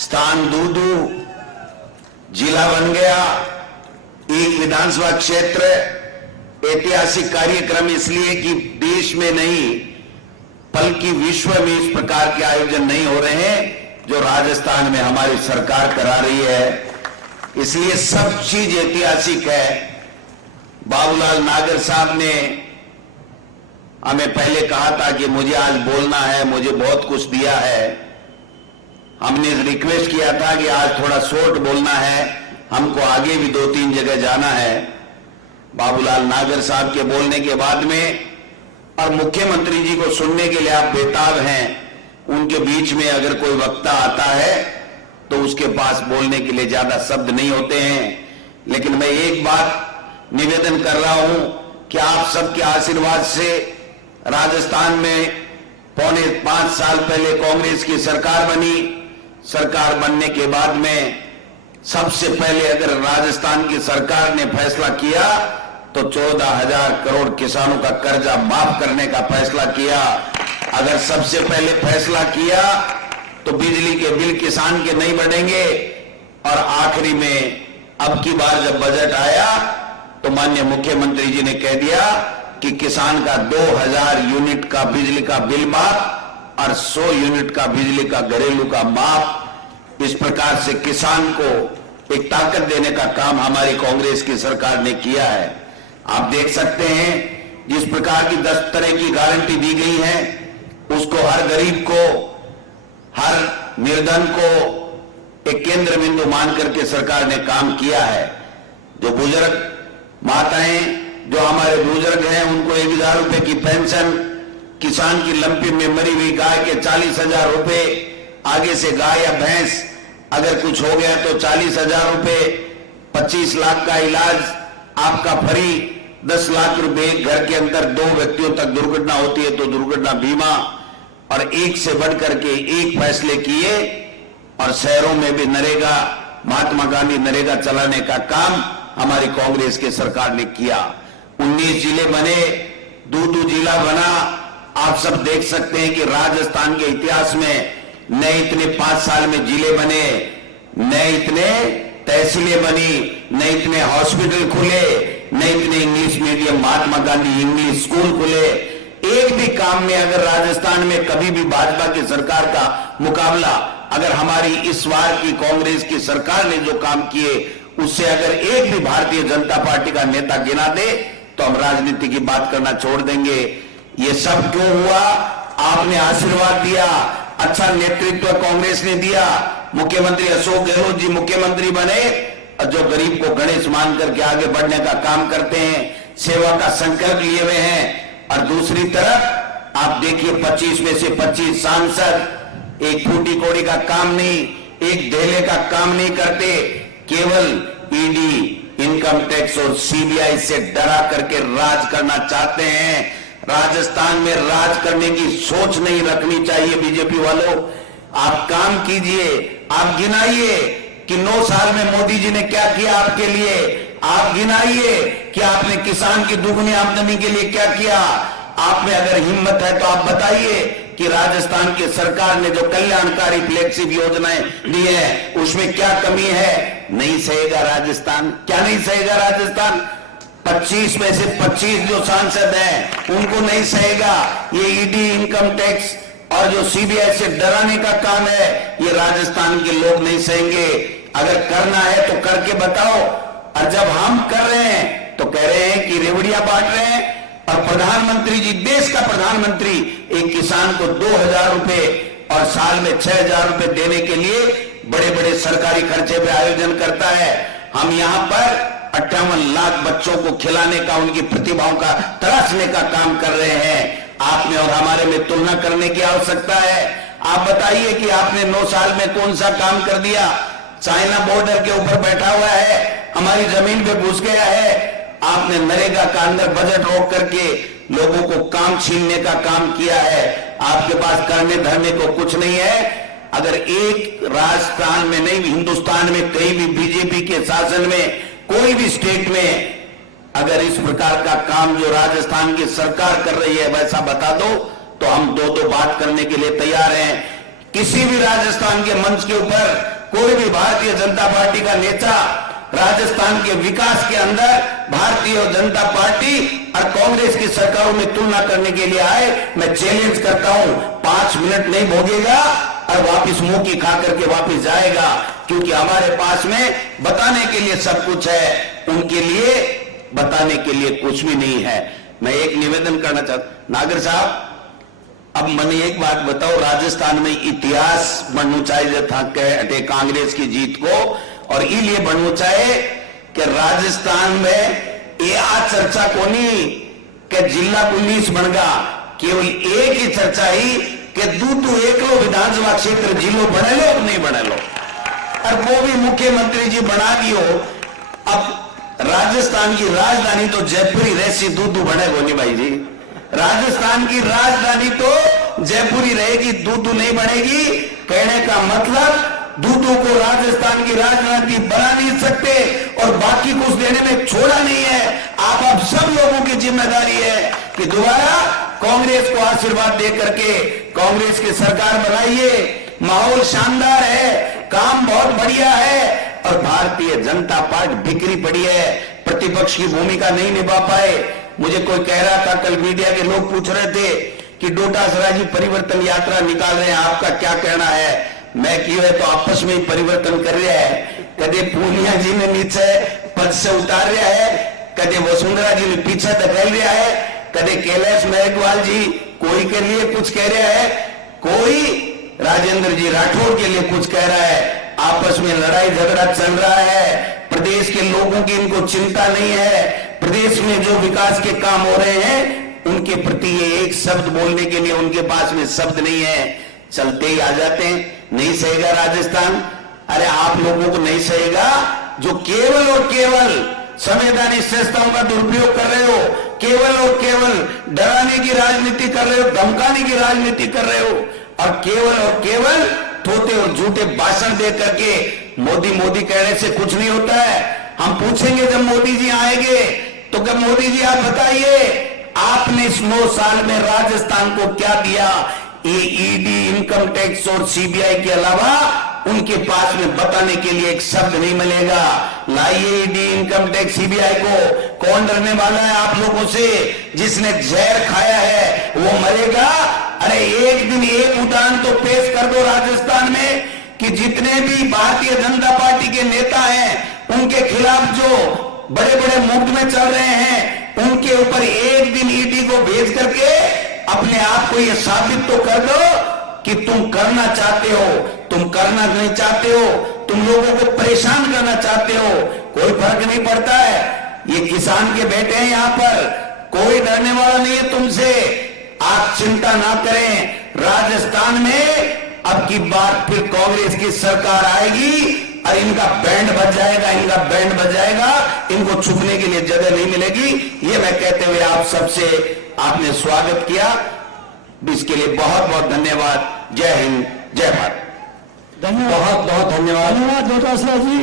स्थान दूदू जिला बन गया, एक विधानसभा क्षेत्र। ऐतिहासिक कार्यक्रम इसलिए कि देश में नहीं बल्कि विश्व में इस प्रकार के आयोजन नहीं हो रहे हैं जो राजस्थान में हमारी सरकार करा रही है, इसलिए सब चीज ऐतिहासिक है। बाबूलाल नागर साहब ने हमें पहले कहा था कि मुझे आज बोलना है, मुझे बहुत कुछ दिया है। हमने रिक्वेस्ट किया था कि आज थोड़ा शॉर्ट बोलना है, हमको आगे भी 2-3 जगह जाना है। बाबूलाल नागर साहब के बोलने के बाद में और मुख्यमंत्री जी को सुनने के लिए आप बेताब हैं, उनके बीच में अगर कोई वक्ता आता है तो उसके पास बोलने के लिए ज्यादा शब्द नहीं होते हैं। लेकिन मैं एक बात निवेदन कर रहा हूं कि आप सबके आशीर्वाद से राजस्थान में 4.25 साल पहले कांग्रेस की सरकार बनी। सरकार बनने के बाद में सबसे पहले अगर राजस्थान की सरकार ने फैसला किया तो 14,000 करोड़ किसानों का कर्जा माफ करने का फैसला किया। अगर सबसे पहले फैसला किया तो बिजली के बिल किसान के नहीं बढ़ेंगे। और आखिरी में अब की बार जब बजट आया तो माननीय मुख्यमंत्री जी ने कह दिया कि किसान का 2,000 यूनिट का बिजली का बिल माफ और 100 यूनिट का बिजली का घरेलू का माफ। इस प्रकार से किसान को एक ताकत देने का काम हमारी कांग्रेस की सरकार ने किया है। आप देख सकते हैं जिस प्रकार की 10 तरह की गारंटी दी गई है, उसको हर गरीब को, हर निर्धन को एक केंद्र बिंदु मान करके सरकार ने काम किया है। जो बुजुर्ग माताएं, जो हमारे बुजुर्ग हैं, उनको 1,000 रुपए की पेंशन, किसान की लंपी में मरी हुई गाय के 40,000 रुपए, आगे से गाय या भैंस अगर कुछ हो गया तो 40,000 रुपए, 25 लाख का इलाज आपका फ्री, 10 लाख रुपए। घर के अंदर 2 व्यक्तियों तक दुर्घटना होती है तो दुर्घटना बीमा, और एक से बढ़कर के एक फैसले किए। और शहरों में भी नरेगा, महात्मा गांधी नरेगा चलाने का काम हमारी कांग्रेस की सरकार ने किया। 19 जिले बने, दूदू जिला बना। आप सब देख सकते हैं कि राजस्थान के इतिहास में न इतने 5 साल में जिले बने, न इतने तहसीलें बनी, न इतने हॉस्पिटल खुले, न इतने English medium Mahatma Gandhi English school खुले। एक भी काम में अगर राजस्थान में कभी भी भाजपा की सरकार का मुकाबला अगर हमारी इस बार की कांग्रेस की सरकार ने जो काम किए उससे अगर एक भी भारतीय जनता पार्टी का नेता गिना दे तो हम राजनीति की बात करना छोड़ देंगे। ये सब क्यों हुआ? आपने आशीर्वाद दिया, अच्छा नेतृत्व कांग्रेस ने दिया, मुख्यमंत्री अशोक गहलोत जी मुख्यमंत्री बने और जो गरीब को गणेश मान करके आगे बढ़ने का काम करते हैं, सेवा का संकल्प लिए हुए हैं। और दूसरी तरफ आप देखिए 25 में से 25 सांसद एक फूटी कोड़ी का काम नहीं, एक ढेले का काम नहीं करते, केवल ईडी, इनकम टैक्स और सीबीआई से डरा करके राज करना चाहते हैं। राजस्थान में राज करने की सोच नहीं रखनी चाहिए बीजेपी वालों। आप काम कीजिए, आप गिनाइए कि 9 साल में मोदी जी ने क्या किया आपके लिए। आप गिनाइए कि आपने किसान की दुगनी आमदनी के लिए क्या किया। आप में अगर हिम्मत है तो आप बताइए कि राजस्थान की सरकार ने जो कल्याणकारी फ्लैगशिप योजनाएं दी है उसमें क्या कमी है। नहीं सहेगा राजस्थान, क्या नहीं सहेगा राजस्थान? 25 में से 25 जो सांसद हैं उनको नहीं सहेगा। ये ईडी, इनकम टैक्स और जो सीबीआई से डराने का काम है ये राजस्थान के लोग नहीं सहेंगे। अगर करना है तो करके बताओ। और जब हम कर रहे हैं तो कह रहे हैं कि रेवड़ियां बांट रहे हैं, और प्रधानमंत्री जी, देश का प्रधानमंत्री एक किसान को 2,000 रुपए और साल में 6,000 रुपए देने के लिए बड़े बड़े सरकारी खर्चे पे आयोजन करता है। हम यहां पर 58 लाख बच्चों को खिलाने का, उनकी प्रतिभाओं का तराशने का काम कर रहे हैं। आपने और हमारे में तुलना करने की आवश्यकता है। आप बताइए कि आपने 9 साल में कौन सा काम कर दिया। चाइना बॉर्डर के ऊपर बैठा हुआ है, हमारी जमीन पे घुस गया है। आपने नरेगा का अंदर बजट रोक करके लोगों को काम छीनने का काम किया है। आपके पास करने धरने को कुछ नहीं है। अगर एक राजस्थान में नहीं, हिंदुस्तान में कहीं भी बीजेपी के शासन में कोई भी स्टेट में अगर इस प्रकार का काम जो राजस्थान की सरकार कर रही है वैसा बता दो तो हम दो बात करने के लिए तैयार हैं। किसी भी राजस्थान के मंच के ऊपर कोई भी भारतीय जनता पार्टी का नेता राजस्थान के विकास के अंदर भारतीय जनता पार्टी और कांग्रेस की सरकारों में तुलना करने के लिए आए, मैं चैलेंज करता हूं 5 मिनट नहीं भोगेगा और वापिस मुंह की खा करके वापिस जाएगा, क्योंकि हमारे पास में बताने के लिए सब कुछ है, उनके लिए बताने के लिए कुछ भी नहीं है। मैं एक निवेदन करना चाहता, नागर साहब अब मैंने एक बात बताओ, राजस्थान में इतिहास बनना चाहिए था कि कांग्रेस की जीत को, और इसलिए बनना चाहिए कि राजस्थान में ये आज चर्चा कोनी कि जिला पुलिस बनगा, केवल एक ही चर्चा ही कि दूधू एकलो विधानसभा क्षेत्र जिलो बने लो नहीं बने लो, और वो भी मुख्यमंत्री जी बना दियो। अब राजस्थान की राजधानी तो जयपुर ही रहसी, दूधू बनेगो नहीं भाई जी। राजस्थान की राजधानी तो जयपुर ही रहेगी, दूधू नहीं बनेगी। कहने का मतलब दूधू को राजस्थान की राजधानी बना नहीं सकते और बाकी कुछ देने में छोड़ा नहीं है। आप अब सब लोगों की जिम्मेदारी है कि दोबारा कांग्रेस को आशीर्वाद दे करके कांग्रेस की सरकार बनाइए। माहौल शानदार है, काम बहुत बढ़िया है, और भारतीय जनता पार्टी बिखरी पड़ी है, प्रतिपक्ष की भूमिका नहीं निभा पाए। मुझे कोई कह रहा था, कल मीडिया के लोग पूछ रहे थे कि डोटासरा जी परिवर्तन यात्रा निकाल रहे हैं, आपका क्या कहना है? मैं क्यों है तो आपस में ही परिवर्तन कर रहा है। कदे पूनिया जी ने नीचे पद से उतार रहा है, कदे वसुंधरा जी ने पीछे धकेल रहा है, कदे कैलाश मेघवाल जी कोई के लिए कुछ कह रहा है, कोई राजेंद्र जी राठौर के लिए कुछ कह रहा है। आपस में लड़ाई झगड़ा चल रहा है। प्रदेश के लोगों की इनको चिंता नहीं है। प्रदेश में जो विकास के काम हो रहे हैं उनके प्रति ये एक शब्द बोलने के लिए उनके पास में शब्द नहीं है, चलते ही आ जाते हैं। नहीं सहेगा राजस्थान, अरे आप लोगों को नहीं सहेगा जो केवल और केवल संवैधानिक संस्थाओं का दुरुपयोग कर रहे हो, केवल और केवल डराने की राजनीति कर रहे हो, धमकाने की राजनीति कर रहे हो, और केवल थोते और झूठे भाषण दे करके मोदी मोदी कहने से कुछ नहीं होता है। हम पूछेंगे जब मोदी जी आएंगे तो क्या मोदी जी आप बताइए आपने इस 9 साल में राजस्थान को क्या दिया? ये ईडी, इनकम टैक्स और सीबीआई के अलावा उनके पास में बताने के लिए एक शब्द नहीं मिलेगा। लाइए ईडी, इनकम टैक्स, सीबीआई को। कौन डरने वाला है आप लोगों से? जिसने जहर खाया है वो मरेगा। अरे एक दिन एक उदाहरण तो पेश कर दो राजस्थान में कि जितने भी भारतीय जनता पार्टी के नेता हैं उनके खिलाफ जो बड़े बड़े मुकदमे चल रहे हैं उनके ऊपर एक दिन ईडी को भेज करके अपने आप को यह साबित तो कर दो कि तुम करना चाहते हो, तुम करना नहीं चाहते हो, तुम लोगों को परेशान करना चाहते हो। कोई फर्क नहीं पड़ता है, ये किसान के बेटे हैं यहाँ पर, कोई डरने वाला नहीं है तुमसे। आप चिंता ना करें, राजस्थान में अब की बार फिर कांग्रेस की सरकार आएगी और इनका बैंड बज जाएगा, इनका बैंड बज जाएगा, इनको छुपने के लिए जगह नहीं मिलेगी। ये मैं कहते हुए आप सबसे आपने स्वागत किया, इसके लिए बहुत बहुत धन्यवाद। जय हिंद, जय भारत। धन्यवाद, बहुत बहुत धन्यवाद। धन्यवाद डोटासरा जी।